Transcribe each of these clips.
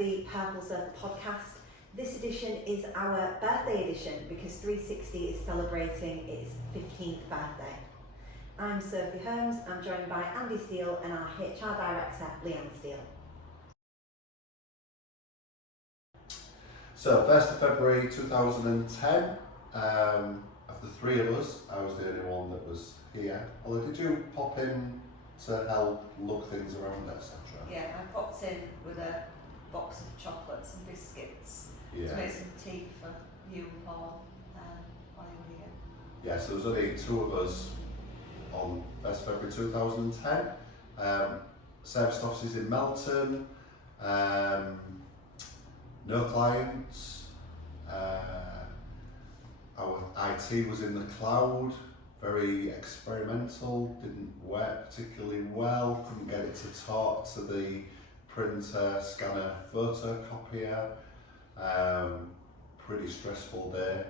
the Purple Surfer podcast. This edition is our birthday edition because 360 is celebrating its 15th birthday. I'm Sophie Holmes, I'm joined by Andy Steele and our HR Director, Leanne Steele. So 1st of February 2010, of the three of us, I was the only one that was here. Although, did you pop in to help look things around, etc.? Yeah, I popped in with a box of chocolates and biscuits to make some tea for you and Paul while you were here. Yeah, so there was only two of us on 1st February 2010. Serviced offices in Melton, no clients. Our IT was in the cloud, very experimental, didn't work particularly well, couldn't get it to talk to the printer, scanner, photocopier. Pretty stressful day,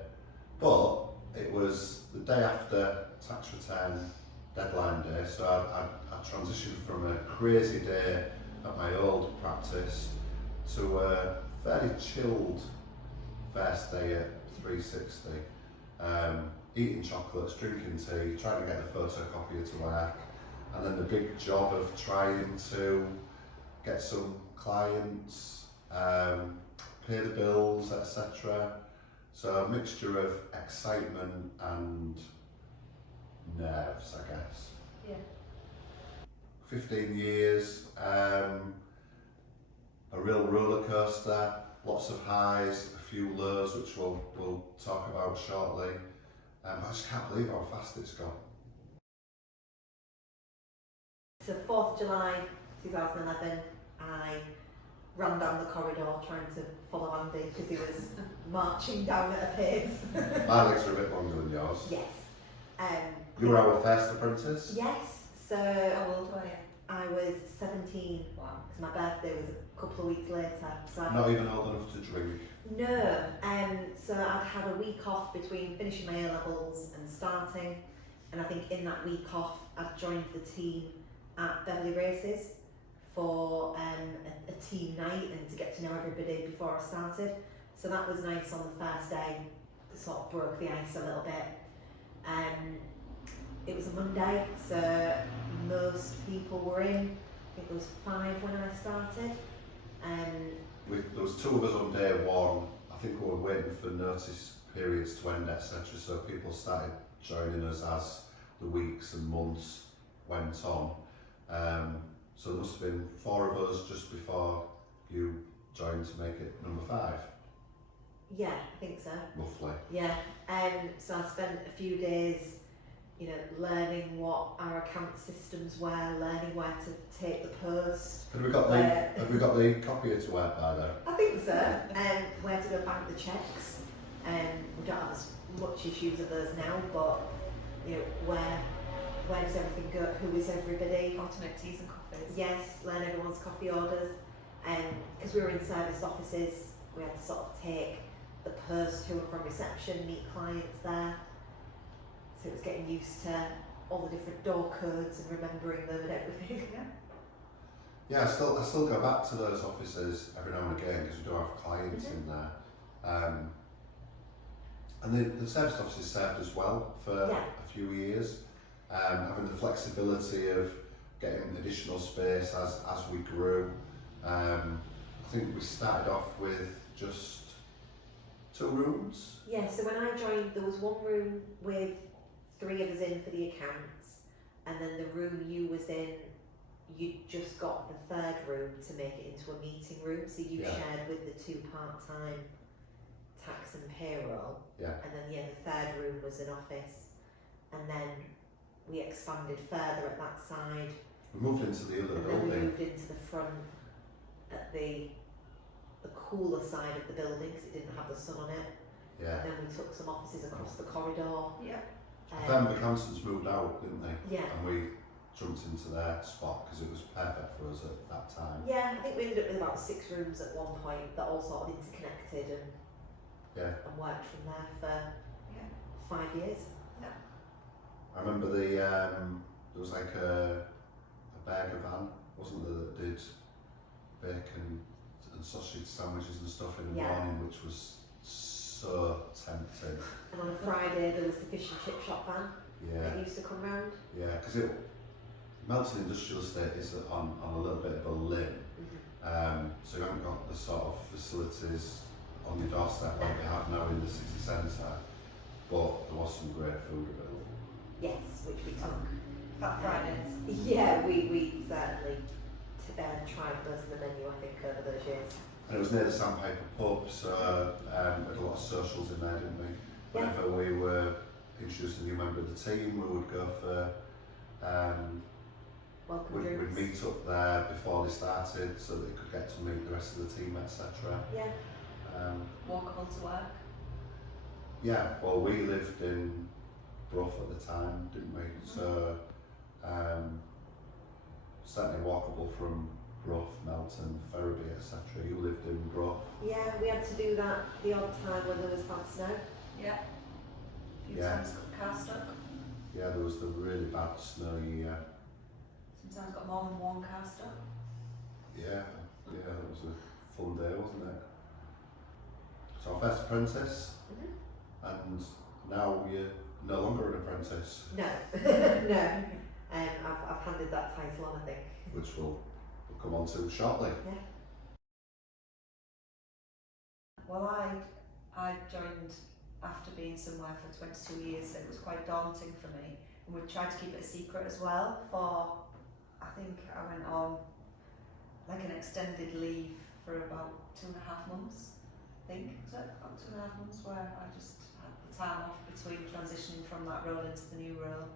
but it was the day after tax return deadline day, so I transitioned from a crazy day at my old practice to a fairly chilled first day at 360. Eating chocolates, drinking tea, trying to get the photocopier to work, and then the big job of trying to get some clients, pay the bills, etc. So a mixture of excitement and nerves, I guess. Yeah. 15 years, a real roller coaster, lots of highs, a few lows, which we'll talk about shortly. I just can't believe how fast it's gone. So 4th of July 2011, I ran down the corridor trying to follow Andy because he was marching down at a pace. My legs are a bit longer than yours. Yes. You were our first apprentice? Yes, so How old were you? I was 17 Wow. because my birthday was a couple of weeks later. So Not even old enough to drink. No, so I'd had a week off between finishing my A-levels and starting, and I think in that week off I'd joined the team at Beverley Races for a team night and to get to know everybody before I started. So that was nice on the first day, sort of broke the ice a little bit. It was a Monday, so most people were in. I think there was 5 when I started. There was 2 of us on day 1. I think we were waiting for notice periods to end, etc. So people started joining us as the weeks and months went on. So there must have been 4 of us just before you joined to make it number 5. Yeah, I think so. Roughly. Yeah, so I spent a few days, learning what our account systems were, learning where to take the post. Have we got the copier to work by then? I think so. Where to go bank the checks. We don't have as much issues of those now, but where does everything go? Who is everybody? How to make teas and coffees. Yes, learn everyone's coffee orders. Because we were in serviced offices, we had to sort of take the post to and from reception, meet clients there. So it was getting used to all the different door codes and remembering them and everything. Yeah, I still go back to those offices every now and again because we do have clients in there. And the service offices served us well for a few years, having the flexibility of getting additional space as we grew. I think we started off with just 2 rooms. Yeah, so when I joined there was 1 room with 3 of us in for the accounts, and then the room you was in, you just got the 3rd room to make it into a meeting room, so you shared with the 2 part-time tax and payroll, and then the 3rd room was an office, and then we expanded further at that side. We moved into the other building. Then we moved into the front at the cooler side of the building because it didn't have the sun on it. Yeah. And then we took some offices across the corridor. Yeah. The firm of accountants moved out, didn't they? Yeah. And we jumped into their spot because it was perfect for us at that time. Yeah, I think we ended up with about 6 rooms at one point that all sort of interconnected and worked from there for 5 years. Yeah. I remember there was like a burger van, wasn't there, that did bacon and sausage sandwiches and stuff in the Yeah. morning, which was so tempting. And on a Friday there was the fish and chip shop van Yeah, that used to come round. yeah, because Melton Industrial Estate is on a little bit of a limb, so you haven't got the sort of facilities on your doorstep like you have now in the city centre, but there was some great food available. Yes, which we took. Fat Fridays. Yeah, we certainly tried those in the menu, I think, over those years. And it was near the Sandpiper pub, so we had a lot of socials in there, didn't we? Yeah. Whenever we were introducing a new member of the team, we would go for, Welcome we'd drinks. meet up there before they started so that they could get to meet the rest of the team, etc. Yeah. Walkable to work. Yeah, well, we lived in Brough at the time, didn't we? So, certainly walkable from Brough, Melton, Ferriby, etc. You lived in Brough. Yeah, we had to do that the odd time when there was bad snow. Yeah. A few Yeah. times got car stuck. Yeah, there was the really bad snowy year. Sometimes got more than one car stuck. Yeah, that was a fun day, wasn't it? So our first apprentice, and now you're no longer an apprentice, No, no. I've handed that title on, I think. which we'll come on to shortly. Well, I joined after being somewhere for 22 years, so it was quite daunting for me. And we tried to keep it a secret as well for, I think I went on like an extended leave for about 2.5 months, I think. Was it about 2.5 months where I just had the time off between transitioning from that role into the new role.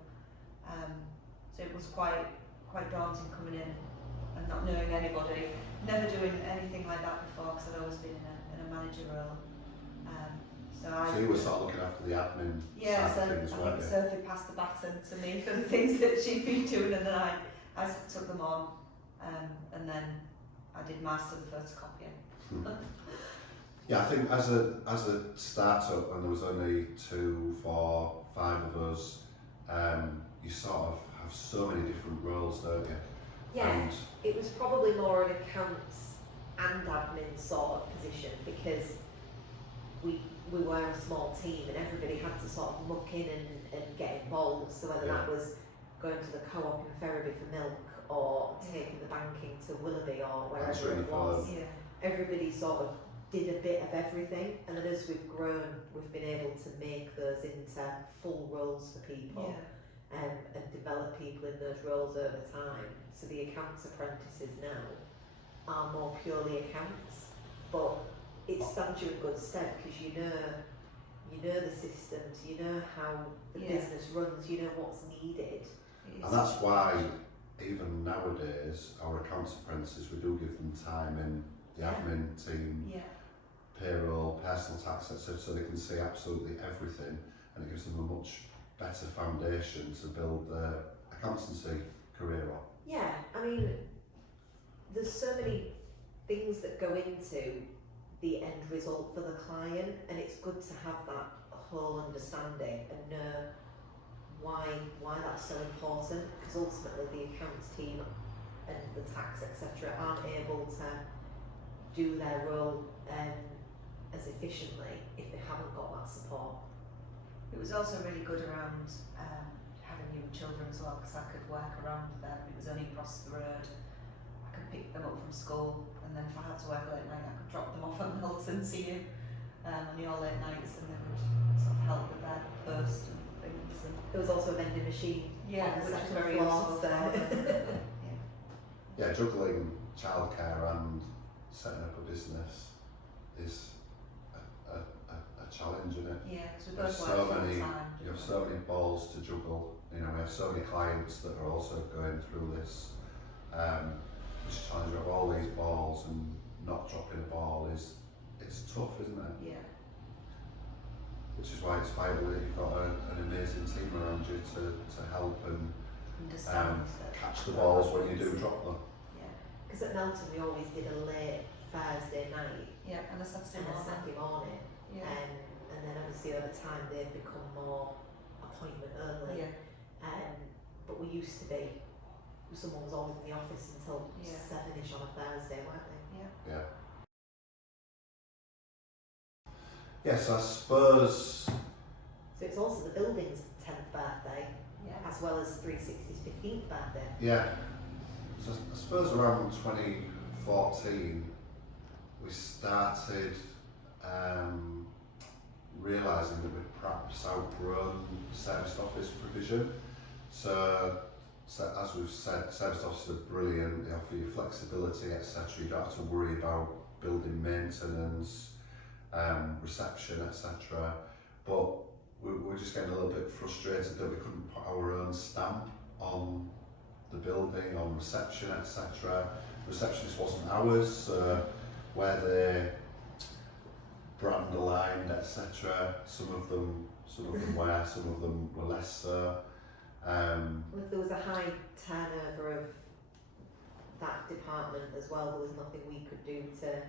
So it was quite daunting coming in and not knowing anybody, never doing anything like that before because I'd always been in a manager role. So you were sort of looking after the admin yeah, side so of things, I weren't think you? Sophie passed the baton to me for the things that she'd been doing, and then I took them on, and then I did master the photocopying. Yeah, I think as a startup, when there was only 2, 4, 5 of us, you sort of have so many different roles, don't you? Yeah, And it was probably more an accounts and admin sort of position because we were a small team and everybody had to sort of muck in and get involved. So whether that was going to the co-op in Ferriby for milk or taking the banking to Willoughby or wherever Answering it the was, Yeah. everybody sort of did a bit of everything. And then as we've grown, we've been able to make those into full roles for people. And develop people in those roles over time. So the accounts apprentices now are more purely accounts, but it stands you in good stead because you know the systems, you know how the business runs, you know what's needed. And that's why even nowadays our accounts apprentices, we do give them time in the admin team, payroll, personal tax, etc., so they can see absolutely everything, and it gives them a much better foundation to build their accountancy career on. Yeah, I mean, there's so many things that go into the end result for the client, and it's good to have that whole understanding and know why that's so important, because ultimately the accounts team and the tax etc aren't able to do their role as efficiently if they haven't got that support. It was also really good around having young children as well because I could work around them. It was only across the road. I could pick them up from school, and then if I had to work late night, I could drop them off at Melton to you on your late nights, and they would sort of help with their post and things. And There was also a vending machine on the which was second very floor, useful. so Yeah, juggling childcare and setting up a business is a challenge, isn't it? Yeah, because we There's both so work full many- time. You have so many balls to juggle. You know, we have so many clients that are also going through this challenge of all these balls, and not dropping a ball is tough, isn't it? Yeah. Which is why it's vital that you've got an amazing team around you to help and Understand that. catch the balls when you do drop them. Yeah. because at Melton we always did a late Thursday night Yeah, and a Saturday and a morning. Saturday morning, Yeah. and then obviously over time they've become more appointment only. Yeah. But we used to be, someone was always in the office until Yeah. 7ish on a Thursday, weren't they? Yeah. Yeah. Yes, I suppose. So it's also the building's 10th birthday, Yeah. as well as 360's 15th birthday. Yeah. So I suppose around 2014, we started realising that we'd perhaps outgrown the serviced office provision. So as we've said, serviced offices are brilliant. They offer you flexibility, etc. You don't have to worry about building maintenance, reception, etc. But we're just getting a little bit frustrated that we couldn't put our own stamp on the building, on reception, etc. Receptionist wasn't ours, so where they brand aligned, etc. Some of them were, some of them were less so. Well, if there was a high turnover of that department as well, there was nothing we could do to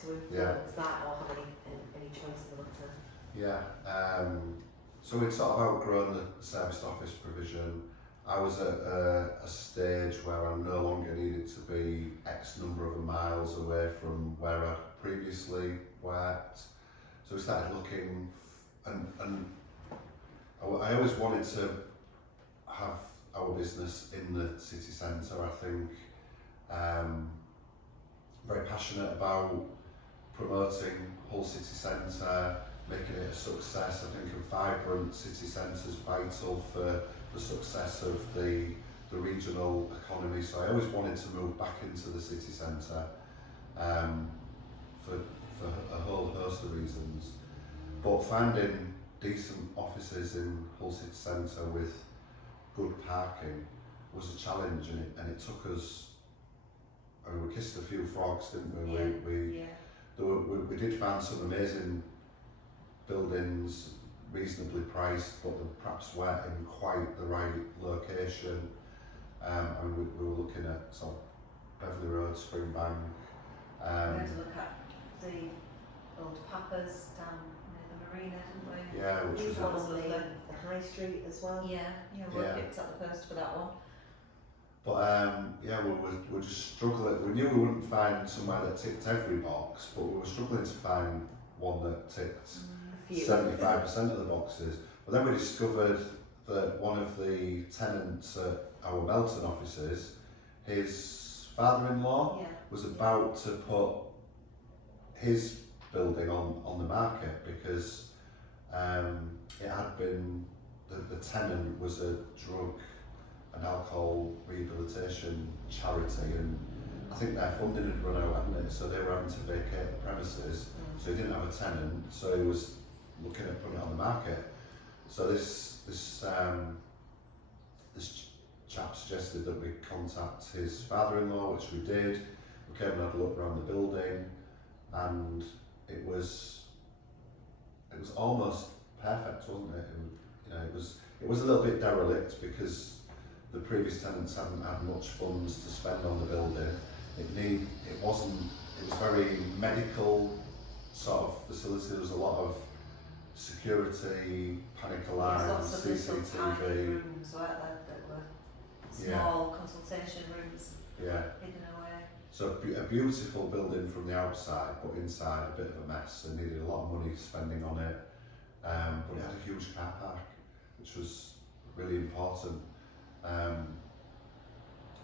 influence that or have any choice in the matter. Yeah. So we'd sort of outgrown the serviced office provision. I was at a stage where I no longer needed to be X number of miles away from where I previously worked. So we started looking, and I always wanted to have our business in the city centre. I think very passionate about promoting Hull city centre, making it a success. I think a vibrant city centre is vital for the success of the regional economy. So I always wanted to move back into the city centre for a whole host of reasons. But finding decent offices in Hull city centre with good parking was a challenge, and it took us. I mean, we kissed a few frogs, didn't we? We did find some amazing buildings, reasonably priced, but they perhaps weren't in quite the right location. I mean, we were looking at sort of Beverley Road, Springbank. We had to look at the old Papas down near the marina, didn't we? Yeah, which We was got was on the lovely. high street as well. Yeah, we Yeah. picked up the post for that one. But yeah, we were just struggling. We knew we wouldn't find somewhere that ticked every box, but we were struggling to find one that ticked A few. 75% of the boxes. But then we discovered that one of the tenants at our Melton offices, his father-in-law, Yeah. was about to put his building on the market because it had been, the tenant was a drug and alcohol rehabilitation charity, and I think their funding had run out, hadn't it? So they were having to vacate the premises. So he didn't have a tenant, so he was looking at putting it on the market. So this chap suggested that we contact his father-in-law, which we did. We came and had a look around the building, and it was almost perfect, wasn't it? It was a little bit derelict because the previous tenants hadn't had much funds to spend on the building. It was very medical sort of facility. There was a lot of security, panic alarms, Lots of little tiny CCTV. rooms, weren't there, that were small consultation rooms Yeah. hidden away. So a beautiful building from the outside, but inside a bit of a mess and needed a lot of money spending on it. But it had a huge car park, which was really important.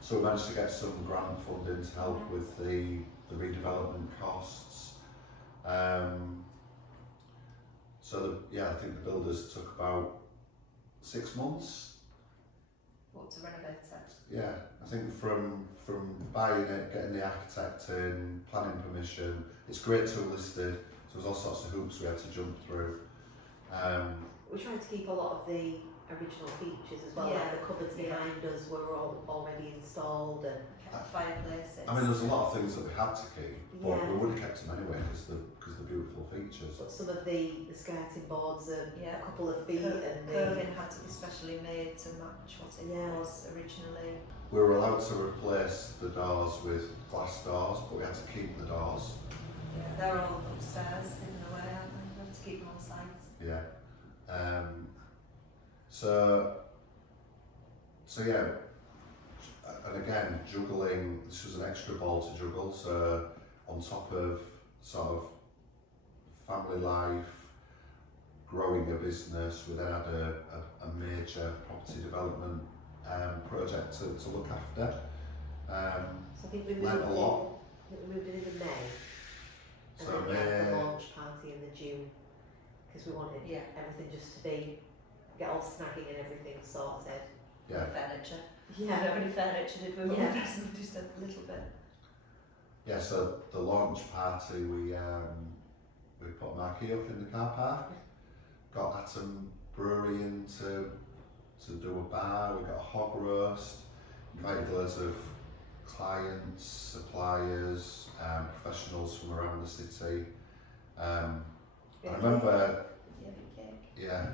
So we managed to get some grant funding to help with the redevelopment costs. I think the builders took about 6 months. What, to renovate it? Yeah, I think from buying it, getting the architect in, planning permission. It's great to have listed, so there's all sorts of hoops we had to jump through. We tried to keep a lot of the original features as well, Yeah. like the cupboards behind us were all already installed, and Kept fireplaces. I mean, there's a lot of things that we had to keep, but Yeah. we would have kept them anyway because the beautiful features. but some of the skirting boards are Yeah. a couple of feet, and the Curving had to be specially made to match what it Yeah. was originally. We were allowed to replace the doors with glass doors, but we had to keep the doors. Yeah, they're all upstairs, hidden away, aren't they? We have to keep them on site. Yeah. So yeah, and again, juggling, this was an extra ball to juggle, so on top of sort of family life, growing a business. We then had a major property development project to look after. So I think we Learned moved a lot. we moved in May, and So then we had May, the launch party in the June, because we wanted everything just to get all snagging and everything sorted. yeah, Furniture. We Yeah. don't have any furniture, did we? Yeah. Just a little bit. yeah. So the launch party, we put a marquee up in the car park. Got Atom Brewery in to do a bar. We got a hog roast. Invited loads of clients, suppliers, professionals from around the city. I remember, Yeah, big cake. yeah,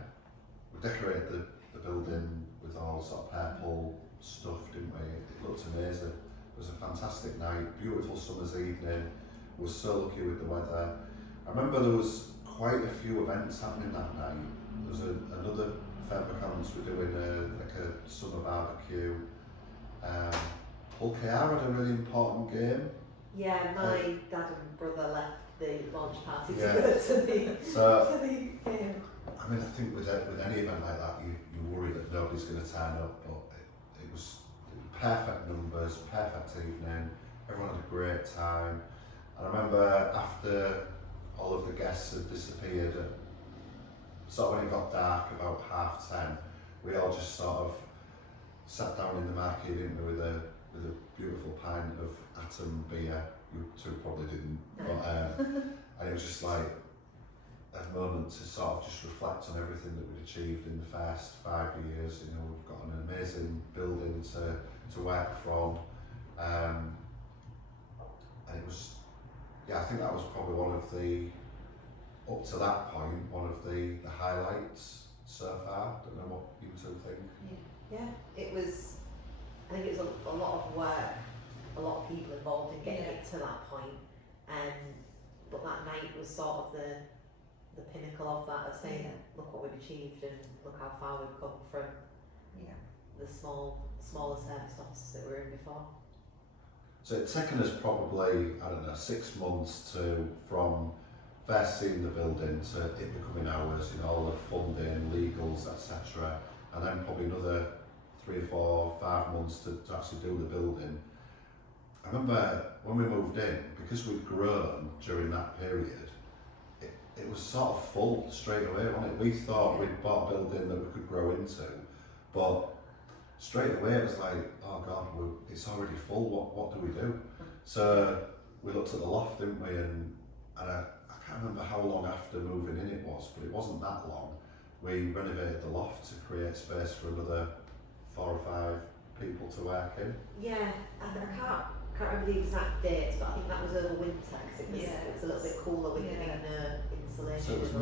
we decorated the building with all sort of purple stuff, didn't we? It looked amazing. It was a fantastic night, beautiful summer's evening. We were so lucky with the weather. I remember there was quite a few events happening that night. There was another Fair McCallum's were doing a summer barbecue. Hull KR had a really important game. Yeah, my dad and brother left the launch party Yeah. to go to the So, to the game. I mean, I think with any event like that, you worry that nobody's going to turn up, but it was perfect numbers, perfect evening. Everyone had a great time. And I remember after all of the guests had disappeared, sort of when it got dark, about 10:30, we all just sort of sat down in the marquee, didn't we, with a beautiful pint of Atom beer. You two probably didn't, but and it was just like a moment to sort of just reflect on everything that we'd achieved in the first 5 years. You know, we've got an amazing building to work from, and it was, I think that was probably one of the, up to that point, one of the highlights so far. Don't know what you two think. Yeah, it was. I think it was a lot of work, a lot of people involved in getting it to that point, but that night was sort of the pinnacle of that, of saying, look what we've achieved and look how far we've come from the smaller service offices that we were in before. So it's taken us probably, I don't know, 6 months from first seeing the building to it becoming ours, you know, all the funding, legals, etc. And then probably another 3, 4, 5 months to actually do the building. I remember when we moved in, because we'd grown during that period, it was sort of full straight away, wasn't it? We thought we'd bought a building that we could grow into, but straight away it was like, oh God, it's already full, what do we do? So we looked at the loft, didn't we, and I can't remember how long after moving in it was, but it wasn't that long. We renovated the loft to create space for another 4 or 5 people to work in. Yeah, I can't remember the exact dates, but I think that was over winter because it was a little bit cooler with the insulation. So it was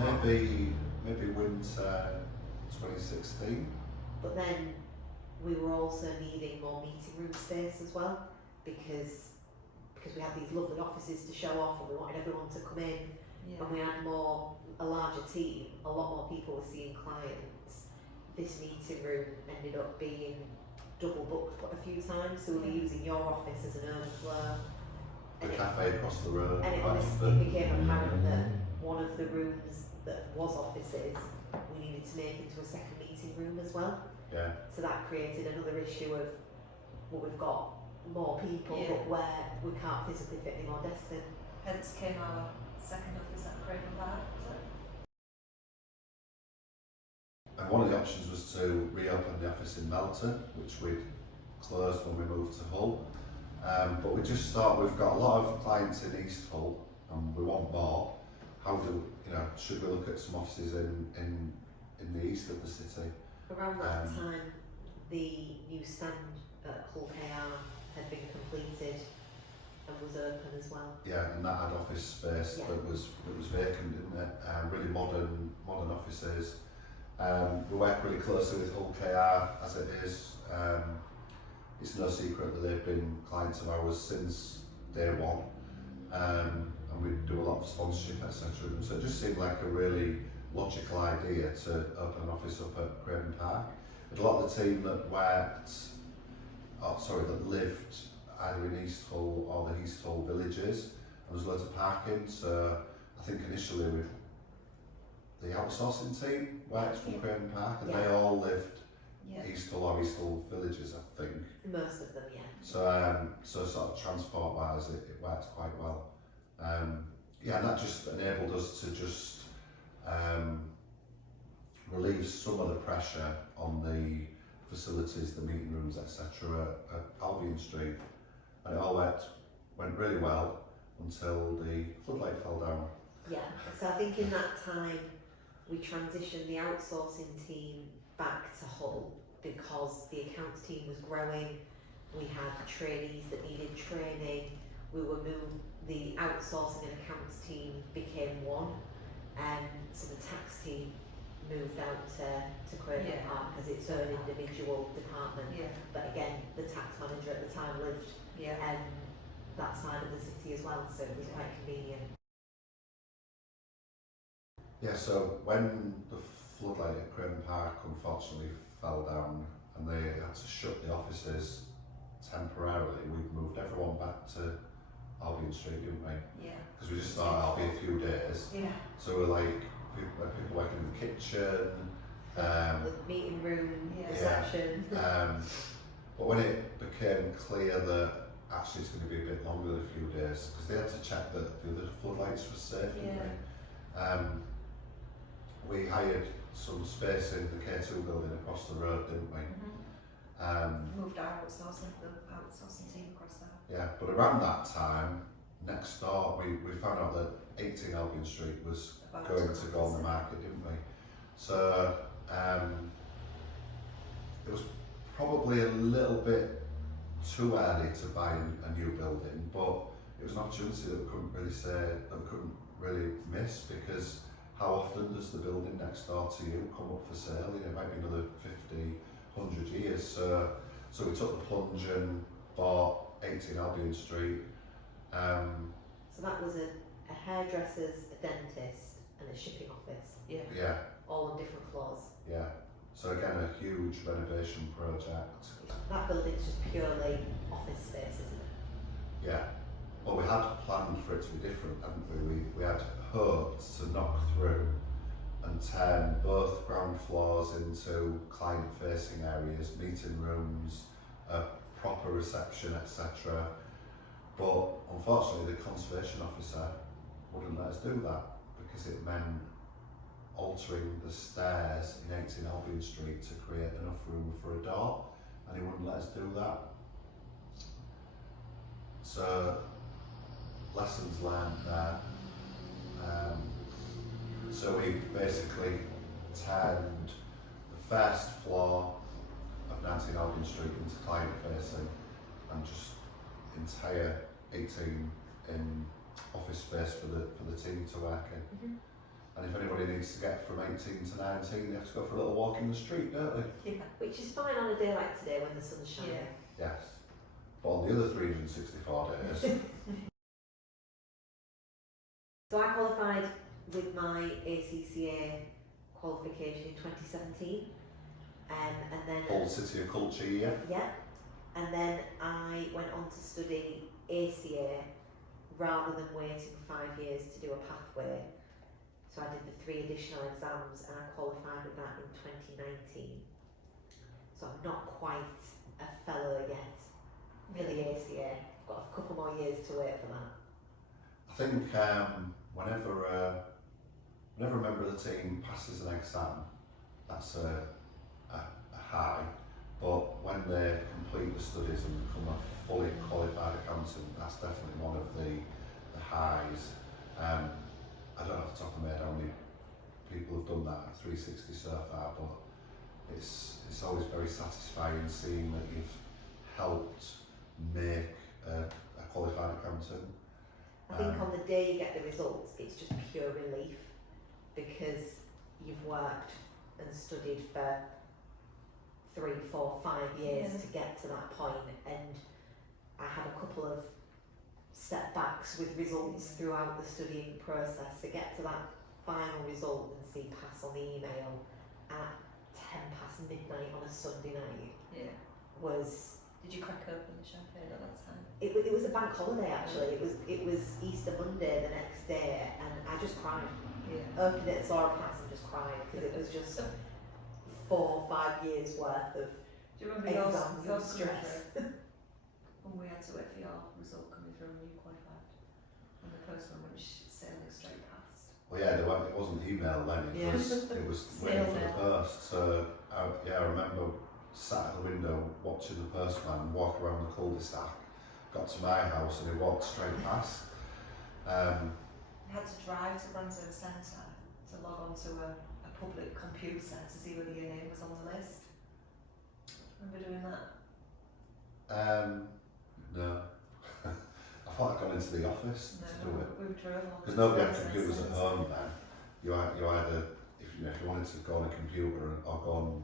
maybe winter 2016. But then we were also needing more meeting room space as well, because we had these lovely offices to show off and we wanted everyone to come in, and we had a larger team, a lot more people were seeing clients. This meeting room ended up being double booked a few times, so we were using your office as an overflow. The cafe across the road. And it became apparent that one of the rooms that was offices, we needed to make into a second meeting room as well. Yeah. So that created another issue of, well, we've got more people, but where we can't physically fit any more desks in. Hence came our second office at Craven Park. And one of the options was to reopen the office in Melton, which we'd closed when we moved to Hull. But we just thought, we've got a lot of clients in East Hull and we want more. Should we look at some offices in the east of the city? Around that time, the new stand at Hull KR had been completed and was open as well. Yeah, and that had office space that was vacant, didn't it? Really modern offices. We work really closely with Hull KR as it is. It's no secret that they've been clients of ours since day one, and we do a lot of sponsorship, etc. So it just seemed like a really logical idea to open an office up at Craven Park. And a lot of the team that lived either in East Hull or the East Hull villages, and there was loads of parking. So I think initially we the outsourcing team works from Craven Park, and Yeah. they all lived Yeah. Eastall or Eastall villages, I think. Most of them, yeah. So sort of transport wise, it works quite well. Yeah, and that just enabled us to just relieve some of the pressure on the facilities, the meeting rooms, etc. at Albion Street, and it all went really well until the floodlight fell down. Yeah, so I think in that time we transitioned the outsourcing team back to Hull because the accounts team was growing. We had trainees that needed training. We were moved. The outsourcing and accounts team became one, and so the tax team moved out to Craven Yeah. Park as its own individual department. Yeah. But again, the tax manager at the time lived Yeah. that side of the city as well, so it was quite convenient. Yeah, so when the floodlight at Craven Park unfortunately fell down and they had to shut the offices temporarily, we moved everyone back to Albion Street, didn't we? Yeah. Because we just thought I'll be a few days. Yeah. So we're like, people working in the kitchen, The meeting room, Yeah. reception. but when it became clear that actually it's going to be a bit longer than a few days, because they had to check that the other floodlights were safe, didn't we? We hired some space in the K2 building across the road, didn't we? Moved our outsourcing team across there. Yeah, but around that time, next door, we found out that 18 Albion Street was going to go on the market, didn't we? So it was probably a little bit too early to buy a new building, but it was an opportunity that we couldn't really miss, because how often does the building next door to you come up for sale? You know, it might be another 50, 100 years. So we took the plunge and bought 18 Albion Street. So that was a hairdresser's, a dentist, and a shipping office, Yeah, all on different floors. yeah. So again, a huge renovation project. That building's just purely office space, isn't it? Yeah. Well, we had planned for it to be different, hadn't we? We had hoped to knock through and turn both ground floors into client-facing areas, meeting rooms, a proper reception, etc. But unfortunately, the conservation officer wouldn't let us do that, because it meant altering the stairs in 18 Albion Street to create enough room for a door, and he wouldn't let us do that. So, lessons learned there. So we basically turned the first floor of 19 Albion Street into client facing, and just entire 18 in office space for the team to work in. And if anybody needs to get from 18 to 19, they have to go for a little walk in the street, don't they? Yeah. Which is fine on a day like today when the sun's shining. Yes. But on the other 364 days, So I qualified with my ACCA qualification in 2017, and then Hull City of Culture year. yeah, and then I went on to study ACA rather than waiting 5 years to do a pathway. So I did the 3 additional exams and I qualified with that in 2019. So I'm not quite a fellow yet for the ACA. I've got a couple more years to wait for that. I think whenever a member of the team passes an exam, that's a high. But when they complete the studies and become a fully qualified accountant, that's definitely one of the highs. I don't know off the top of my head how many people have done that at 360 so far, but it's always very satisfying seeing that you've helped make a qualified accountant. I think on the day you get the results, it's just pure relief because you've worked and studied for 3, 4, 5 years to get to that point, and I had a couple of setbacks with results throughout the studying process. To get to that final result and see pass on the email at 10 past midnight on a Sunday night was. Did you crack open the champagne at that time? It was a bank holiday actually. It was Easter Monday the next day, and I just cried. opened it and saw a pass and just cried because it was just 4 or 5 years worth of Do you remember exams yours and stress. when we had to wait for your result coming through and you qualified? And the postman went sailing straight past. Well, yeah, it wasn't email then. Yeah. It was waiting for the post. So I remember sat at the window watching the postman walk around the cul-de-sac. Got to my house and he walked straight past. You had to drive to Bransdale Centre to log on to a public computer to see whether your name was on the list. Remember doing that? No. I thought I'd gone into the office to do it. We drove on. Because nobody had computers at home then. You either, if you wanted to go on a computer or go on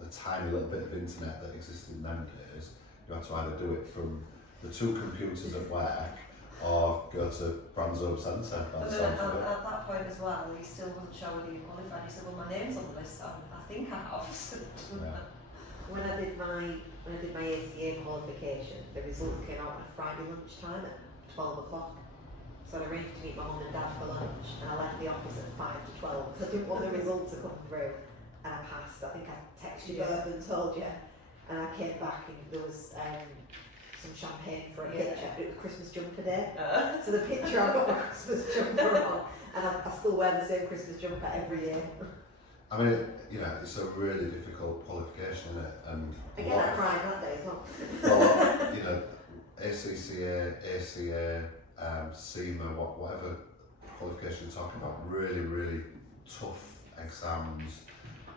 the tiny little bit of internet that existed in them days, you had to either do it from the 2 computers at work or go to Bransdale Centre. But then at that point as well, he still wasn't sure whether you qualified. He said, well, my name's on the list, so I think I have. Yeah. When I did my ACA qualification, the result came out on a Friday lunchtime at 12 o'clock. So I arranged to meet my mum and dad for lunch, and I left the office at 5 to 12 because I didn't want the result to come through. And I passed. I think I texted you both and told you. And I came back and there was some champagne for a picture. It was Christmas jumper day. So the picture I got my Christmas jumper on, and I still wear the same Christmas jumper every year. I mean, it's a really difficult qualification, isn't it? And Again, I cried that day as well. ACCA, ACA, SEMA, whatever qualification you're talking about, really, really tough exams.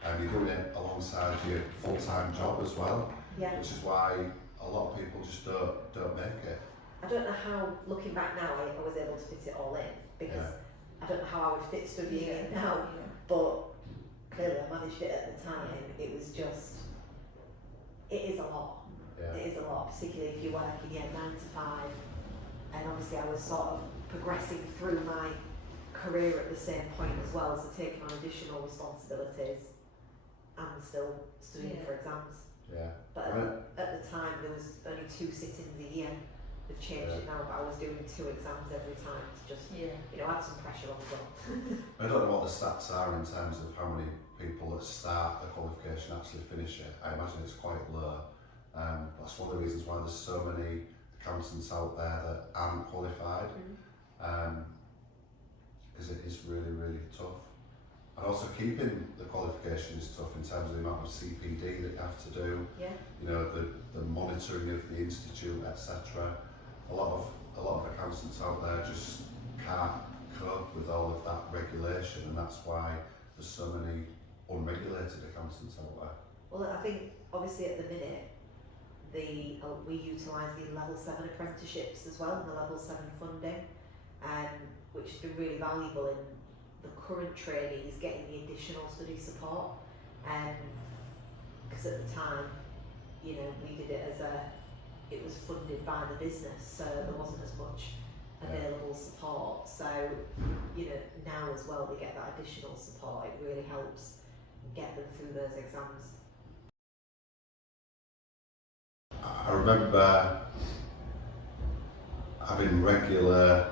And you're doing it alongside your full-time job as well, Yeah. which is why a lot of people just don't make it. I don't know how, looking back now, I was able to fit it all in because I don't know how I would fit studying it now, but clearly I managed it at the time. It was just, it is a lot. Yeah. It is a lot, particularly if you're working 9 to 5. And obviously I was sort of progressing through my career at the same point as well, so taking on additional responsibilities and still studying for exams. Yeah. But at the time there was only 2 sittings a year. They've changed it now, but I was doing 2 exams every time to just, add some pressure on as well. I don't know what the stats are in terms of how many people that start the qualification actually finish it. I imagine it's quite low. That's one of the reasons why there's so many accountants out there that aren't qualified, because it is really, really tough. And also keeping the qualification is tough in terms of the amount of CPD that you have to do. Yeah. The monitoring of the institute, etc. A lot of accountants out there just can't cope with all of that regulation, and that's why there's so many unregulated accountants out there. Well, I think obviously at the minute we utilise the level 7 apprenticeships as well, and the level 7 funding, which has been really valuable in the current trainees getting the additional study support, because at the time, we did it it was funded by the business, so there wasn't as much available support. So, now as well they get that additional support. It really helps get them through those exams. I remember having regular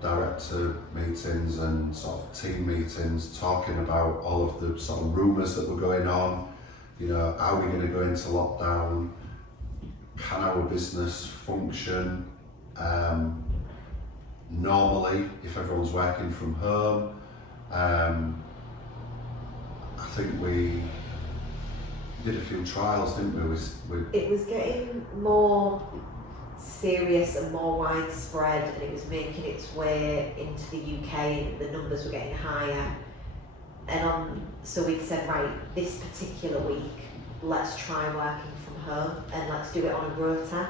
director meetings and sort of team meetings talking about all of the sort of rumours that were going on. Are we going to go into lockdown? Can our business function normally if everyone's working from home? I think we did a few trials, didn't we? It was getting more serious and more widespread, and it was making its way into the UK, and the numbers were getting higher. So we'd said, right, this particular week, let's try working from home and let's do it on a rota.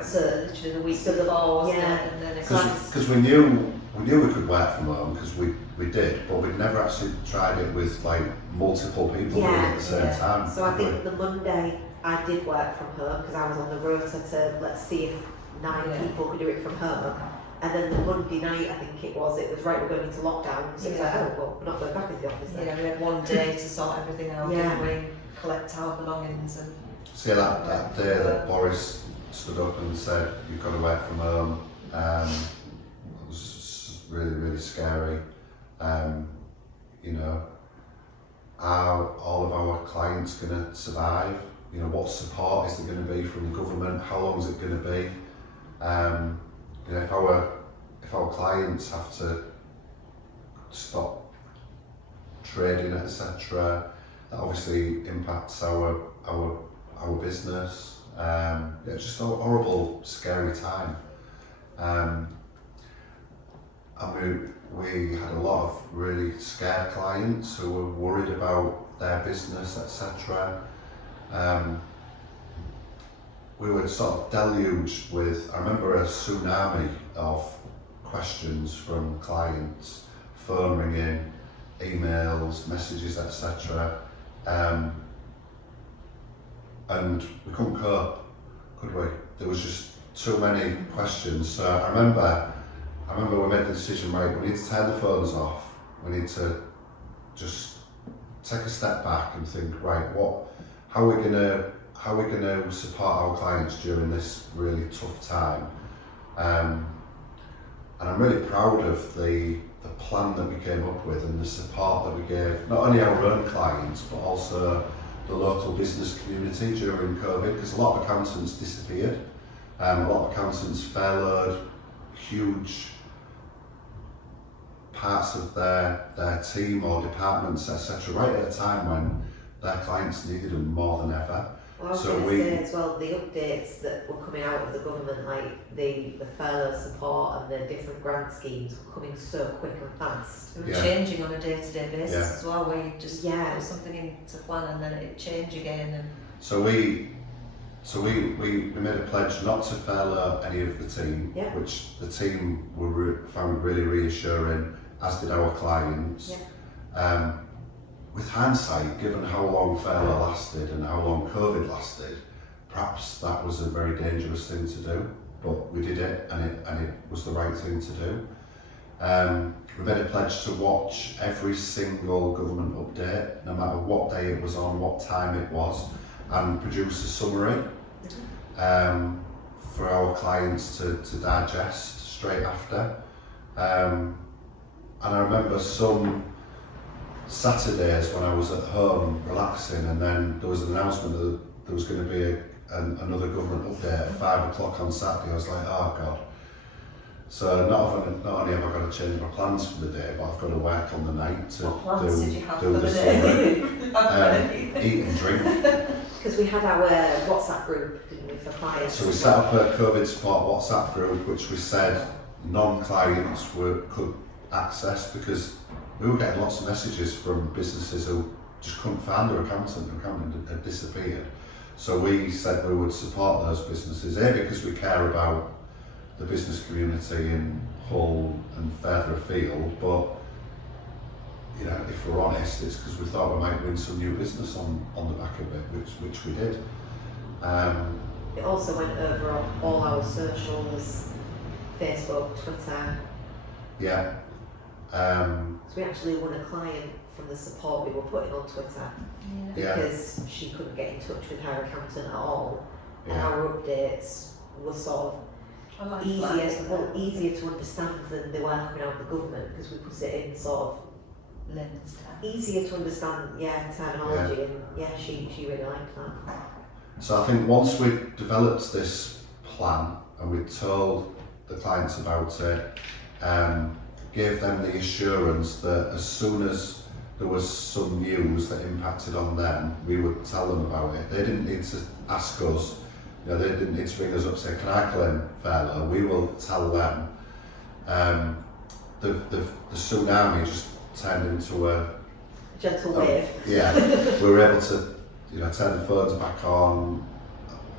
So literally the week before, wasn't it? And then because we knew we could work from home because we did, but we'd never actually tried it with like multiple people doing it at the same time. So I think the Monday I did work from home because I was on the rota to let's see if 9 people could do it from home. And then the Monday night, I think it was right, we're going into lockdown. So it was like, oh, well, we're not going back into the office then. Yeah, we had one day to sort everything out, didn't we? Collect our belongings and... So that day that Boris stood up and said, you've got to work from home, it was really, really scary. You know, are all of our clients going to survive? You know, what support is there going to be from the government? How long is it going to be? You know, if our clients have to stop trading, etc., that obviously impacts our business. It's just a horrible, scary time. And we had a lot of really scared clients who were worried about their business, etc. We were sort of deluged with, I remember a tsunami of questions from clients, phone ringing, emails, messages, etc. And we couldn't cope, could we? There was just too many questions. So I remember we made the decision, right, we need to turn the phones off. We need to just take a step back and think, right, how are we gonna support our clients during this really tough time? And I'm really proud of the plan that we came up with and the support that we gave not only our own clients but also the local business community during COVID, because a lot of accountants disappeared. A lot of accountants furloughed huge parts of their team or departments, etc., right at a time when their clients needed them more than ever. Well, I was going to say as well, the updates that were coming out of the government, like the furlough support and the different grant schemes, were coming so quick and fast. They were changing on a day-to-day basis as well, where you just put something into plan and then it change again. And so we made a pledge not to furlough any of the team, which the team found really reassuring, as did our clients. With hindsight, given how long furlough lasted and how long COVID lasted, perhaps that was a very dangerous thing to do, but we did it and it was the right thing to do. We made a pledge to watch every single government update, no matter what day it was on, what time it was, and produce a summary for our clients to digest straight after. And I remember some Saturdays when I was at home relaxing, and then there was an announcement that there was going to be another government update at 5 o'clock on Saturday. I was like, oh God. So not only have I got to change my plans for the day, but I've got to work on the night to do the summary, eat and drink. Because we had our WhatsApp group, didn't we, for clients? So we set up a COVID support WhatsApp group, which we said non-clients could access, because we were getting lots of messages from businesses who just couldn't find their accountant. Their accountant had disappeared. So we said we would support those businesses, because we care about the business community in Hull and further afield, but you know, if we're honest, it's because we thought we might win some new business on the back of it, which we did. It also went over on all our socials, Facebook, Twitter. Yeah. So we actually won a client from the support we were putting on Twitter because she couldn't get in touch with her accountant at all. And our updates were sort of easier to understand than they were coming out of the government, because we put it in sort of easier to understand terminology, and she really liked that. So I think once we developed this plan and we told the clients about it, gave them the assurance that as soon as there was some news that impacted on them, we would tell them about it. They didn't need to ask us, you know, they didn't need to ring us up and say, can I claim furlough? We will tell them. The tsunami just turned into a gentle wave. We were able to, you know, turn the phones back on,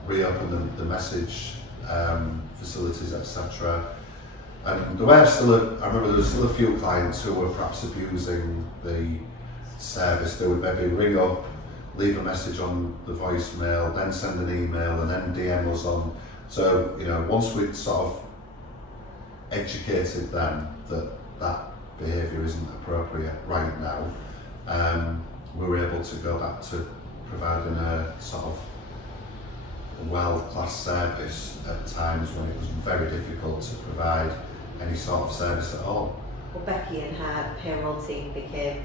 reopen the message facilities, etc. And there were I remember there were still a few clients who were perhaps abusing the service. They would maybe ring up, leave a message on the voicemail, then send an email, and then DM us on. So, you know, once we'd sort of educated them that behaviour isn't appropriate right now, we were able to go back to providing a sort of world-class service at times when it was very difficult to provide any sort of service at all. Well, Becky and her payroll team became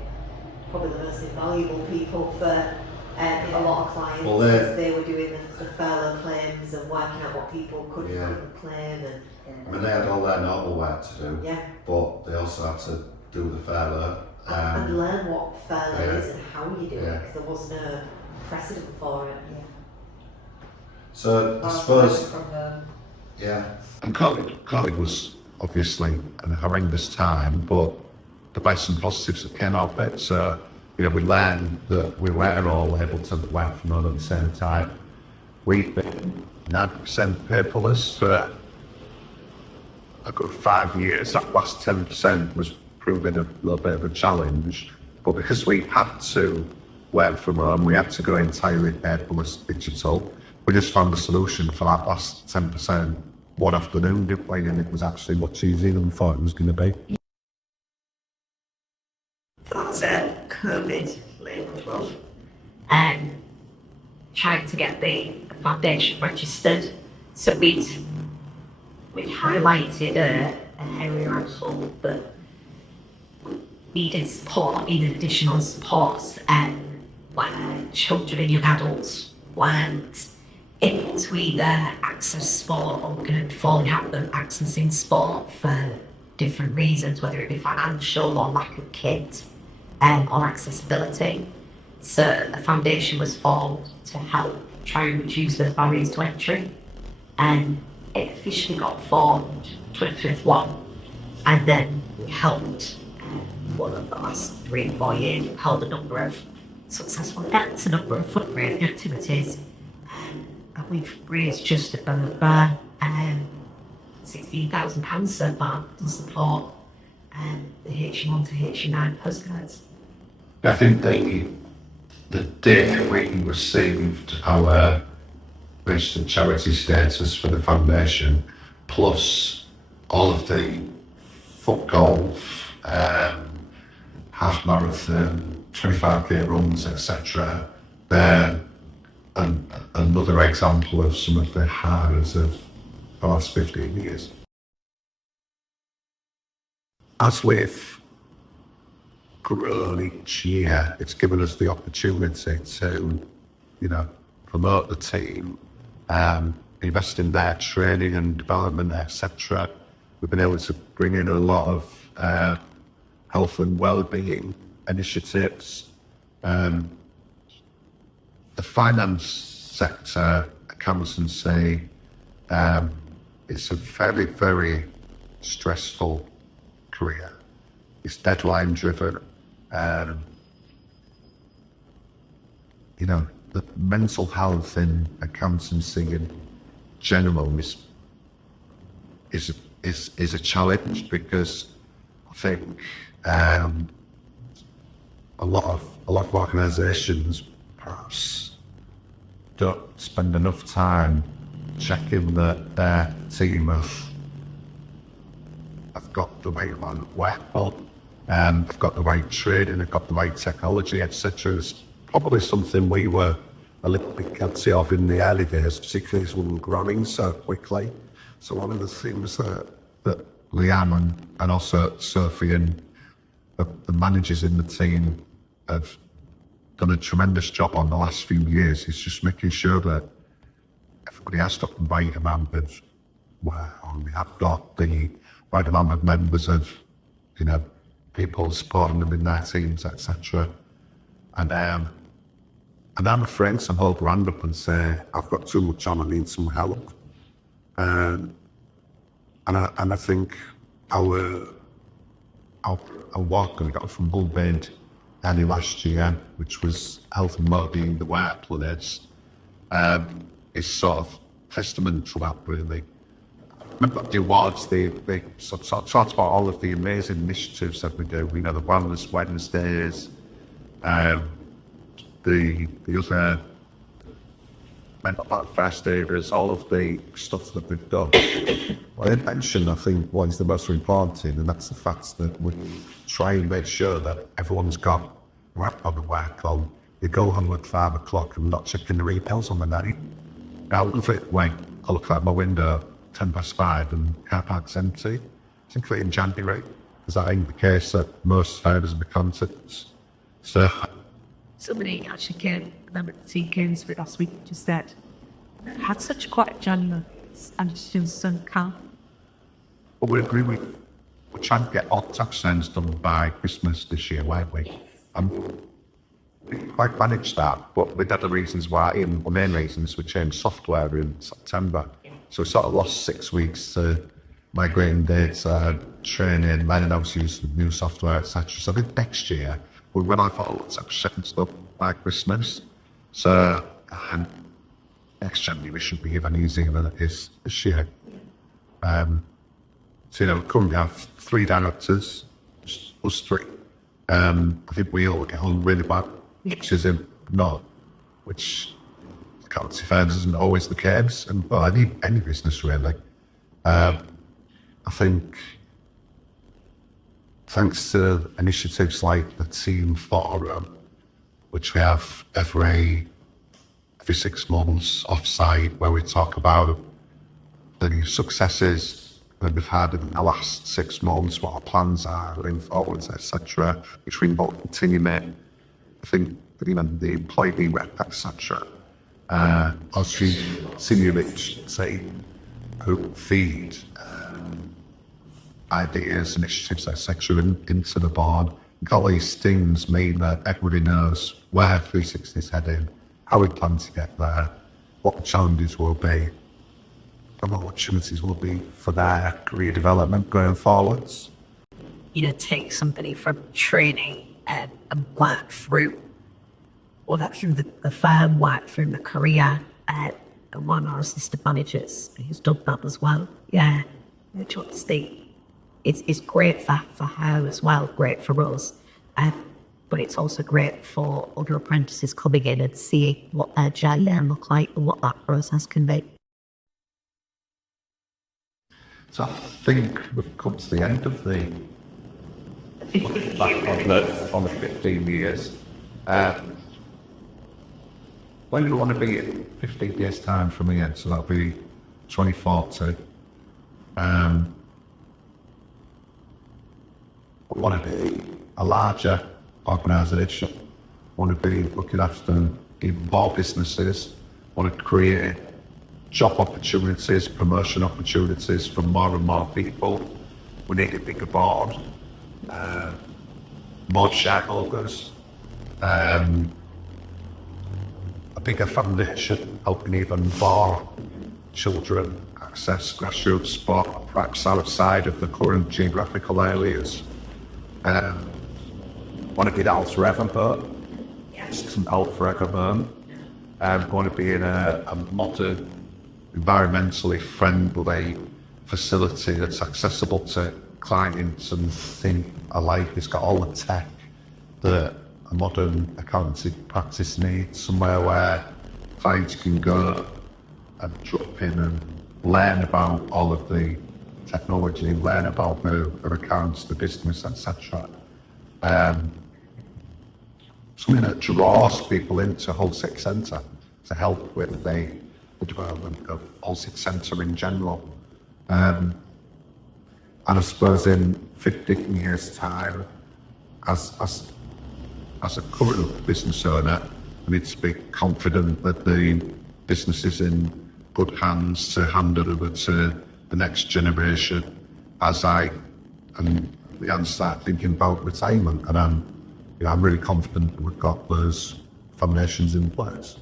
probably the most invaluable people for a lot of clients. Well, as they were doing the furlough claims and working out what people could and Yeah. couldn't claim. And I mean, they had all their normal work to do, yeah, but they also had to do the furlough. and learn what furlough yeah. is and how you do it, Yeah. because there was no precedent for it. So I Whilst suppose, working from home. yeah, And COVID was obviously a horrendous time, but the best and positives that came out of it. So, we learned that we weren't all able to work from home at the same time. We've been 90% paperless for a good 5 years. That last 10% was proving a little bit of a challenge. But because we had to work from home, we had to go entirely paperless digital. We just found a solution for that last 10% one afternoon, didn't we? And it was actually much easier than we thought it was going to be. That's COVID labour and trying to get the foundation registered. So we'd highlighted an area household that needed support, needed additional supports, and where children and young adults weren't able to either access sport or could falling out them accessing sport for different reasons, whether it be financial or lack of kids or accessibility. So the foundation was formed to help try and reduce the barriers to entry, and it officially got formed 2021, and then we helped one of the last 3 or 4 years, we've held a number of successful events, a number of fundraising activities, and we've raised just above £16,000 so far to support the HU1 to HU9 postcards. I think the day we received our registered charity status for the foundation, plus all of the foot golf, half marathon, 25k runs, etc., they're another example of some of the highs of the last 15 years. As we've grown each year, it's given us the opportunity to, promote the team, invest in their training and development, etc. We've been able to bring in a lot of health and well-being initiatives. The finance sector, accountancy, it's a very, very stressful career. It's deadline driven. The mental health in accountancy in general is a challenge, because I think a lot of organisations perhaps don't spend enough time checking that their team have got the right amount of work on, they've got the right training, they've got the right technology, etc. It's probably something we were a little bit guilty of in the early days, particularly as we were growing so quickly. So one of the things that Leanne and also Sophie and the managers in the team have done a tremendous job on the last few years is just making sure that everybody has got the right amount of, we have got the right amount of members of, people supporting them in their teams, etc. And I'm afraid to hold her hand up and say, I've got too much on, I need some help. And I think our work we got from Bullbed early last year, which was health and wellbeing the workplace, is sort of testament to that, really. Remember the awards, they sort of talked about all of the amazing initiatives that we do. The Wellness Wednesdays, the other mental health fast areas, all of the stuff that we've done. Well, in mention, I think, what is the most important thing, and that's the fact that we try and make sure that everyone's got right on the work on. You go home at 5 o'clock and not checking the emails on the night. Now, I look out my window, 5:10 and car park's empty. I think in January, Is that in the case that most founders and accountants? So, Somebody actually came, remember the team came to it last week, just said, had such quiet January and it's just so calm. but we agree we're trying to get all tax returns done by Christmas this year, weren't we? We quite managed that, but with other reasons why, even the main reasons, we changed software in September. So we sort of lost 6 weeks to migrating data, training, learning how to use the new software, etc. So I think next year, we'll run out all the tax return stuff by Christmas. So next January, we should be even easier than it is this year. So, we currently have 3 directors, just us 3. I think we all get on really well, which is not, which accountancy firms isn't always the case, and well, any business really. I think thanks to initiatives like the Team Forum, which we have every 6 months off-site, where we talk about the successes that we've had in the last 6 months, what our plans are going forwards, etc., which we both continue to I think even the employee rep, etc. Our senior leadership team who feed ideas, initiatives, etc. into the board. Got these things mean that everybody knows where 360 is heading, how we plan to get there, what the challenges will be, and what opportunities will be for their career development going forwards. Take somebody from training and work through, or that through the firm, work through the career, and one of our assistant managers who's done that as well. Yeah, which obviously it's great for her as well, great for us, but it's also great for other apprentices coming in and seeing what their journey look like and what that process can be. So I think we've come to the end of the on the 15 years. When do we want to be in 15 years' time from here? So that'll be 2040. We want to be a larger organisation. Want to be looking after even more businesses. Want to create job opportunities, promotion opportunities for more and more people. We need a bigger board, more shareholders, a bigger foundation, helping even more children access grassroots sport, perhaps outside of the current geographical areas. Want to be the out forever bird. It's an out forever bird. Want to be in a modern, environmentally friendly facility that's accessible to clients and think alike. It's got all the tech that a modern accountancy practice needs, somewhere where clients can go and drop in and learn about all of the technology, learn about their accounts, the business, etc. Something that draws people into Hull City Centre to help with the development of Hull City Centre in general. And I suppose in 15 years' time, as a current business owner, I need to be confident that the business is in good hands to hand it over to the next generation as I start thinking about retirement. And I'm really confident that we've got those foundations in place.